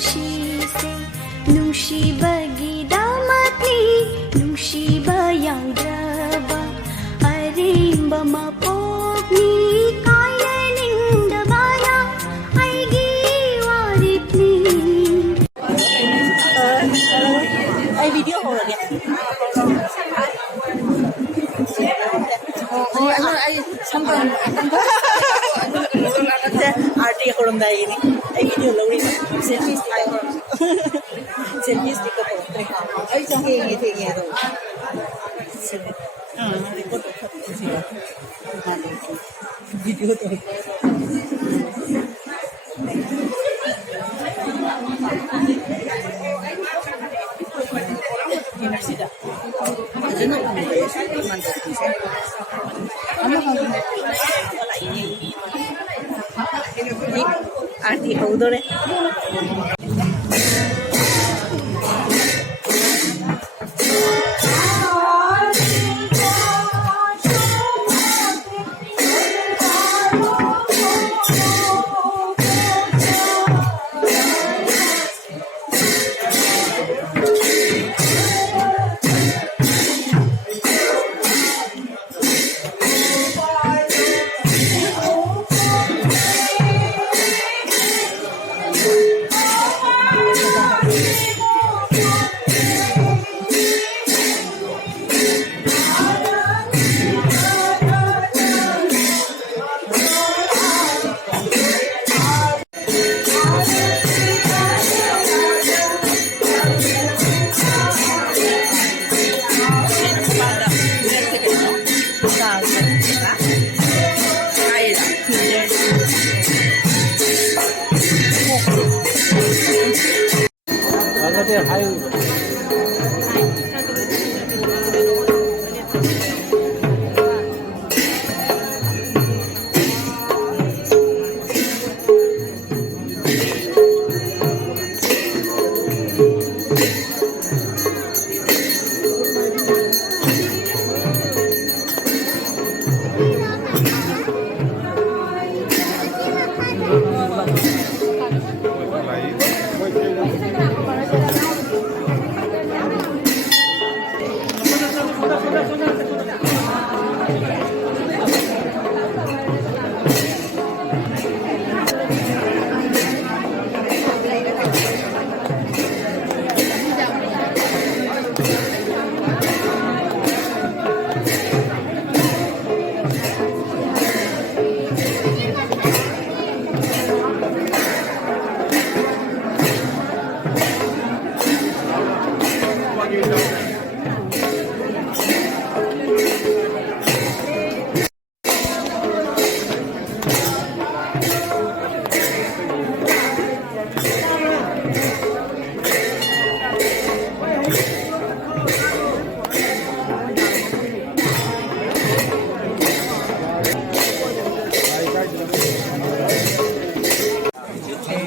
ꯅꯨꯡꯁꯤꯁꯦ ꯅꯨꯡꯁꯤꯕꯒꯤꯗꯃꯛꯅꯤ ꯅꯨꯡꯁꯤꯕ ꯌꯥꯎꯗ꯭ꯔꯕ ꯑꯔꯦꯝꯕ ꯃꯄꯣꯛꯅꯤ ꯀꯥꯏꯅꯅꯤꯡꯗꯕꯅ ꯑꯩꯒꯤ ꯋꯥꯔꯤꯞꯅꯤ. ꯑꯩ ꯚꯤꯗꯤꯑꯣ ꯍꯧꯔꯒꯦ. ꯑꯩ ꯁꯝꯕꯜ आरती होरमदायनी आई वीडियो लौरी सेल्फी स्टिक सेल्फी स्टिक को आई चाहे ये थे ये तो रिपोर्ट वीडियो तो यूनिवर्सिटी अजून आरती होदोरे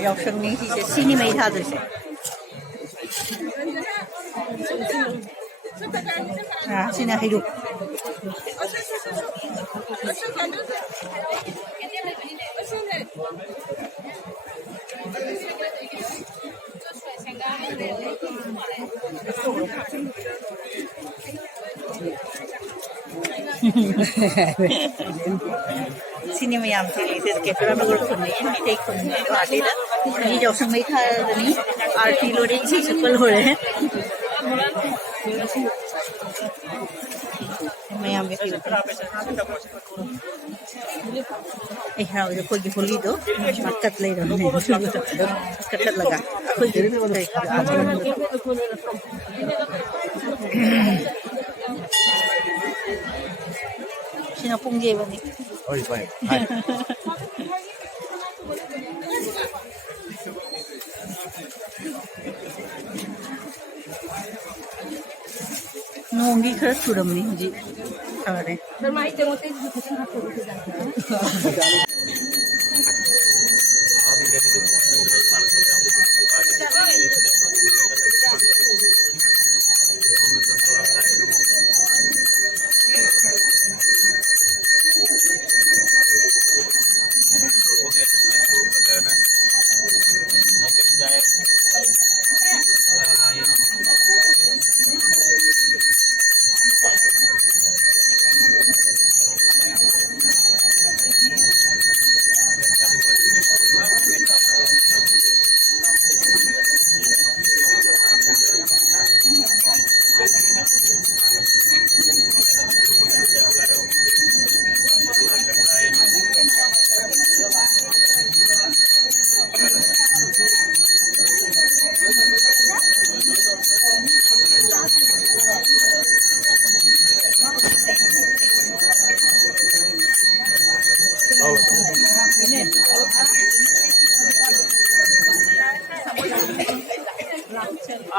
यावशंगनी हिचे सिनी मेithadसे सिना हिरु सिनी मैम थी के नगर खुन्ने मिठाई खुन्ने पार्टीला ये यावशंग मेithadनी आरती लोरे इसी सफल हो रहे हैं मैम के ए हां जो कोई होली दो मक्कत ले रहे हैं मक्कत लगा कोई सिना पुंगे बनी ओइ भाइ नोंगी खर चुरमनी जी अरे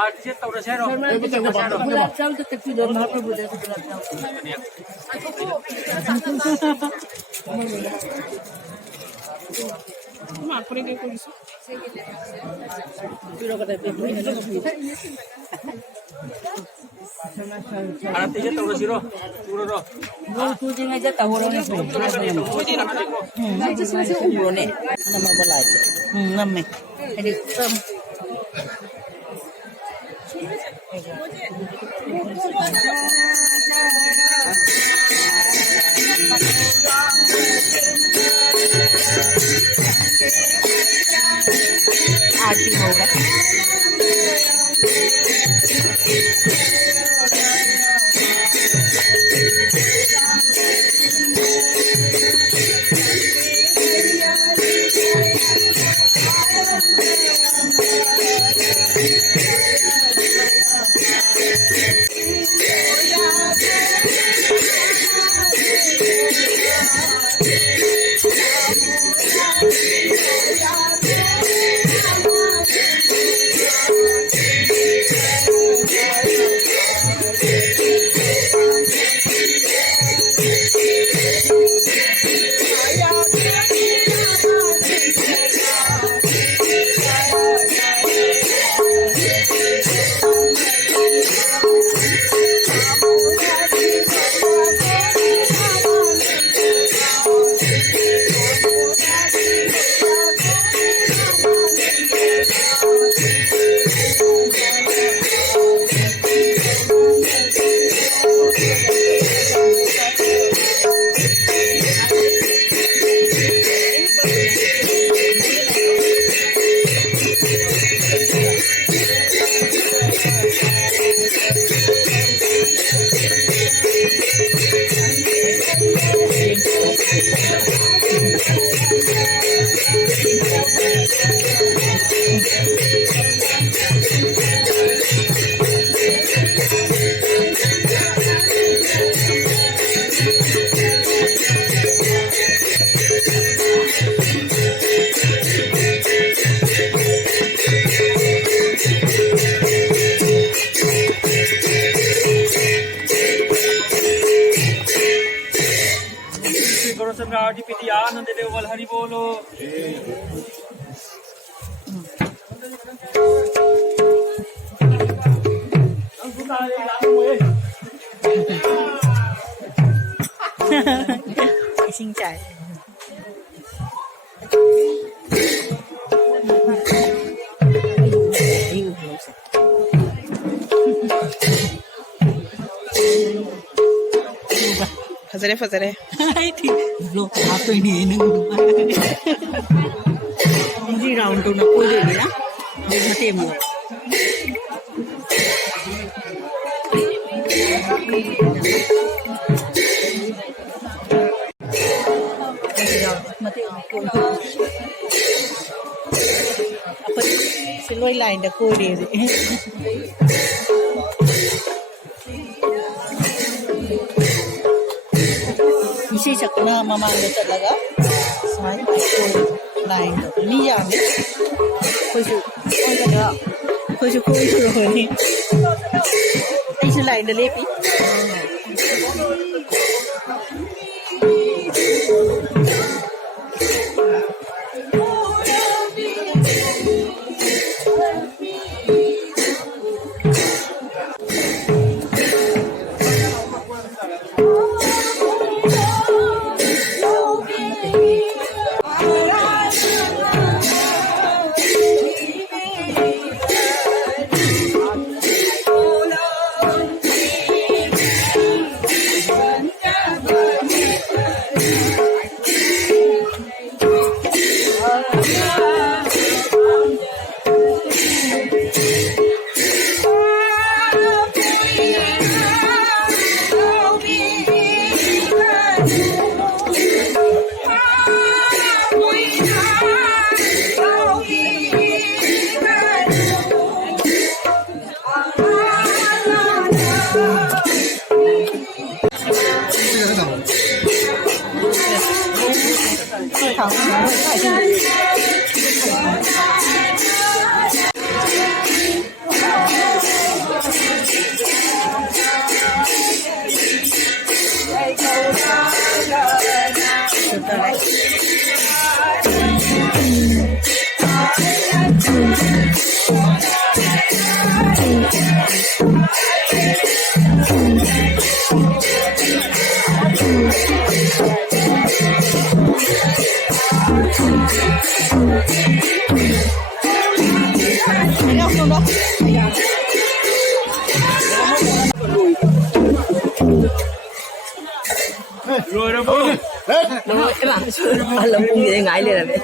आरती तौरसे रो गुलाब जाम तो तक दो महाप्रभु दे गुलाब जाम मापुरे के कोरिसो पिरो कते पेपुरी हेलो आरती तौरसे रो पूरो रो नो तू जिंगा जा तावरो ने पूरो ने नमः बोलाय nằm này đi cơm आरती हो रहा आरती आनंद देवल हरि बोलो xin chạy Fazare. Ai thì lo apa ini Hindi round to na pwede na. Di mati mo. Mati mo. Apa siloi line da pwede. इसी चक्कर मामा ने चलागा साइन लाइन नहीं जाने कोई नहीं इसी लाइन ले P Nó cái bạn ăn lồng bung gì đấy ngái liền này.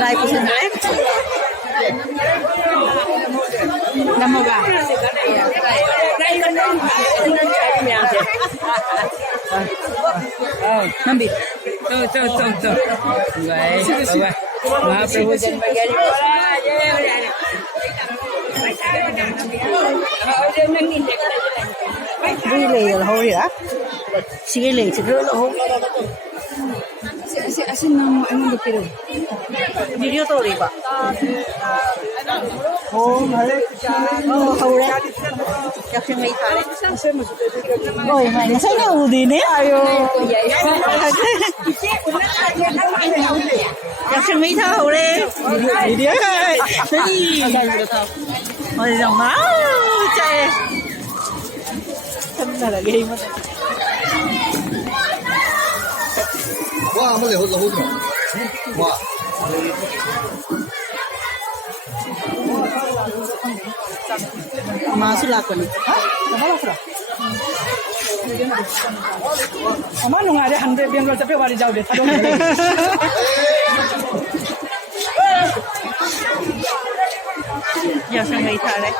Rai của sân đấy. Năm mươi ba. Năm bít. Tuh. Baik, baik. Maaf, Prabhu jangan bagian Vui lì là hôi hả? Sige lì sẽ rỡ là hôi. Asin nama emang begitu. Video to đi ba? Hôi hôi đấy. Chắc sẽ mấy tháng đấy. Ôi mày nó say đâu đi nè. Ayo. Chắc sẽ mấy tháng hôi đấy. Video ơi. Ôi dòng máu chạy. Thân là game mất. Wow, mới hút rồi. Wow. Masuk lah kau ni. Ama nung ada 100 Bengal tapi bari jauh deh. Giờ sang mấy tháng đấy.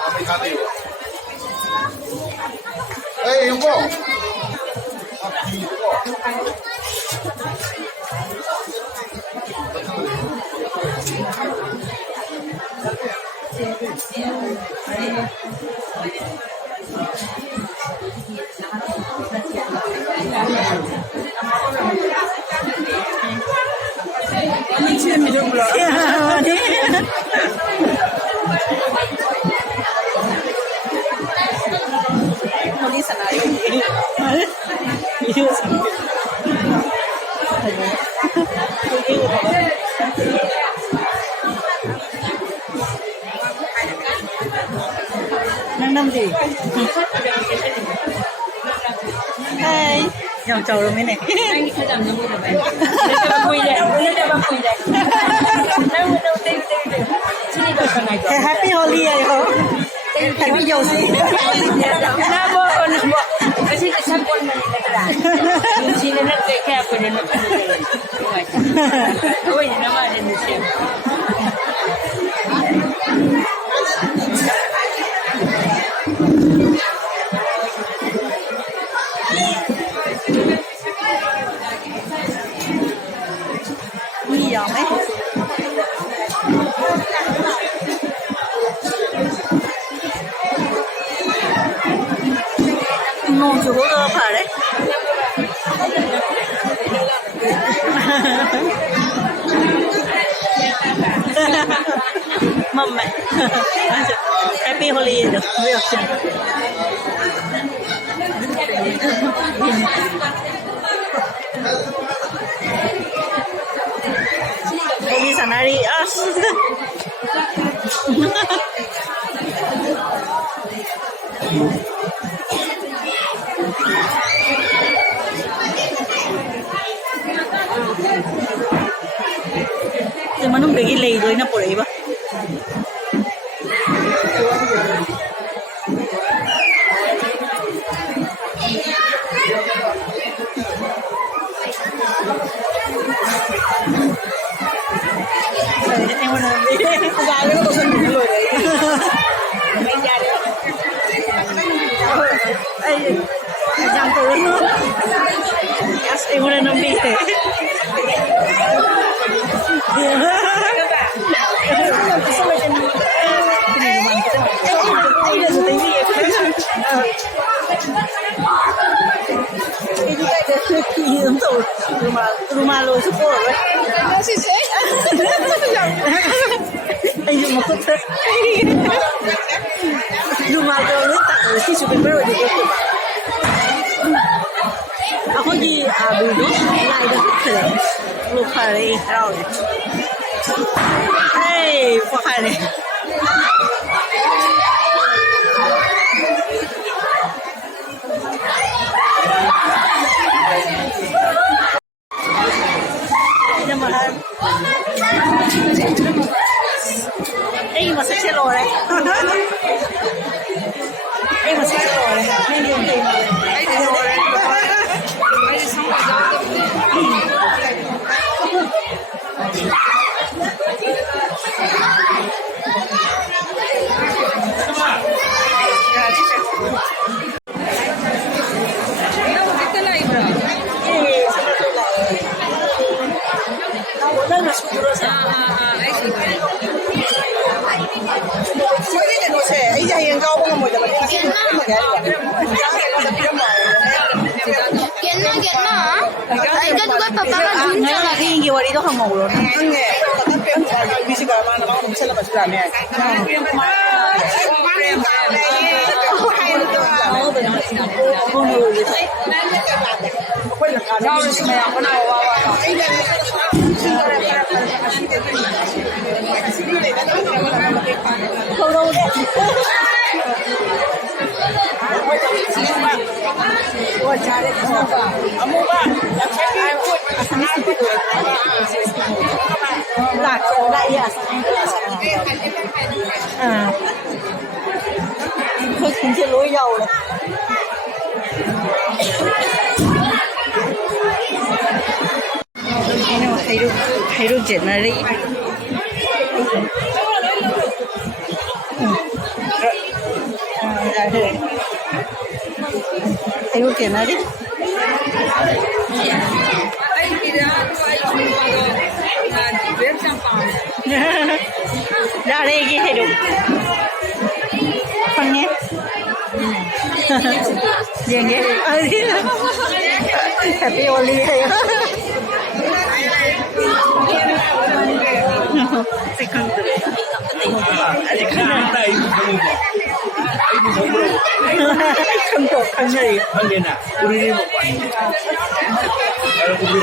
Ê, không có. Holi senari. Năm gì? Hai. Dòng trầu rồi mấy này. Anh phải làm những cái này. Đây là quỳ đây. Happy Holi ya yo. Happy Yoshi. Namo. Kasi kasapon man nila. Yung sila nagkaya po na napanood. Uy, naman din siya. Nhiều mấy. Ngon chú có phải đấy. Mầm mẹ. Happy Holi được. Holi senari. Thì mà nó bị cái lì rồi nó bỏ đấy ba. Em muốn làm gì? Dài nó có sân đủ rồi đấy. Anh ra đấy. Ê, dòng tủ nữa. Em muốn làm gì? Rumah lo support right? Kasi say. Ay yung makot. Rumah lo ni tak si super pro di ko. Ako di abu do lai da kre. Lu pare rao. Hey, pare. Aika juga papa kan muncul lagi. Ini wari itu kamu loh. Không chơi lối dầu này. Hay được chuyện này đi. Hay được chuyện này đi. Ra đây cái hay được. Con nhé. Dừng nhé. Happy Holi hay không tốt không gì không gì nào tôi đi một quán tôi đi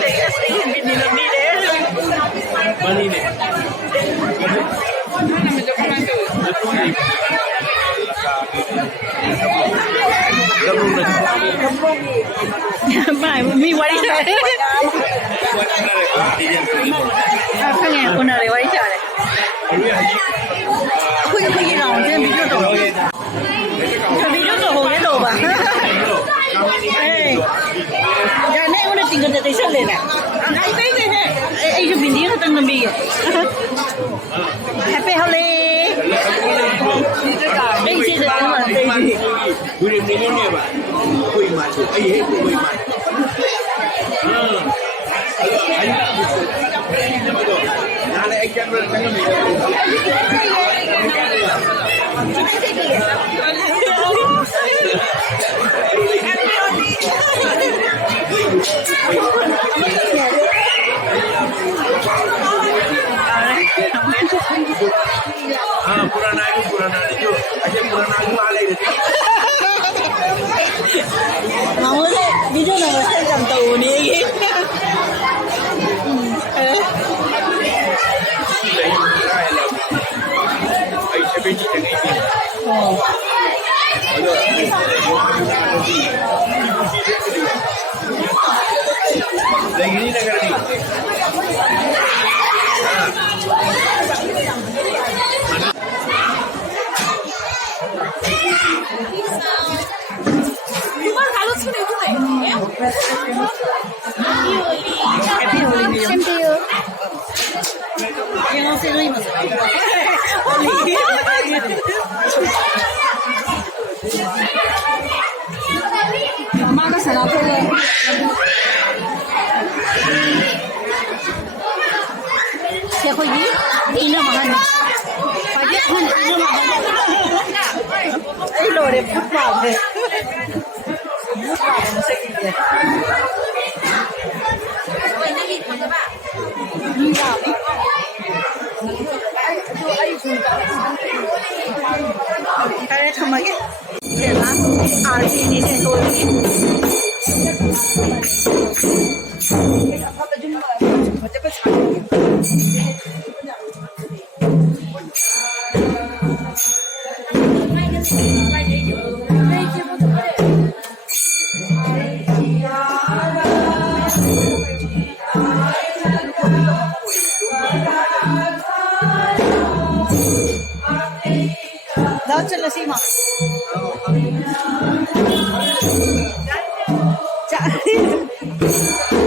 đây cái này làm đi đấy đi này bài mi quay trời cái này con nào để quay trời này cái gì nào trên video tổ cái video tổ hồ cái đồ mà giờ này con này tình cờ thấy sao này nè ai biết thế này ai chụp video tăng làm gì Happy Holi đây chỉ là mà đây gì quy định này nè bạn quy mà chủ ai hết quy mà nào này anh chẳng được chẳng पुराना itu aja पुराना वाले mau deh video nama saya jam tahu nih ai siapa ni dengan ini lagi ni negara ni Same to you. Yang mau saya lima. Mama ka sana po. Siya ko yi, ina mahan. Pwede man ina mahan. Ay lore put pa. Cái thằng mấy để lắm đi đi để tôi đi Daw chalo si ma.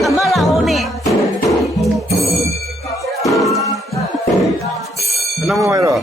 Ama lao ni. Ano mo mayro?